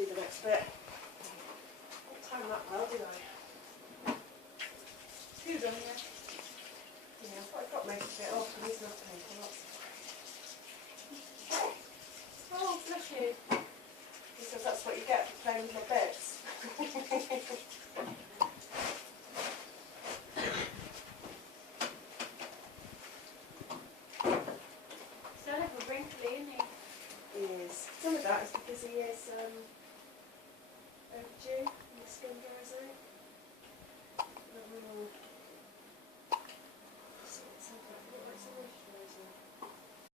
do the next bit. I don't time that well, did I? Two done, yeah. Yeah, I thought I got most of it off, and he's not paper, that's fine. Oh, bless you. He says that's what you get for playing with my bits. Still a little wrinkly, isn't he? He is. Some of that is because he is overdue.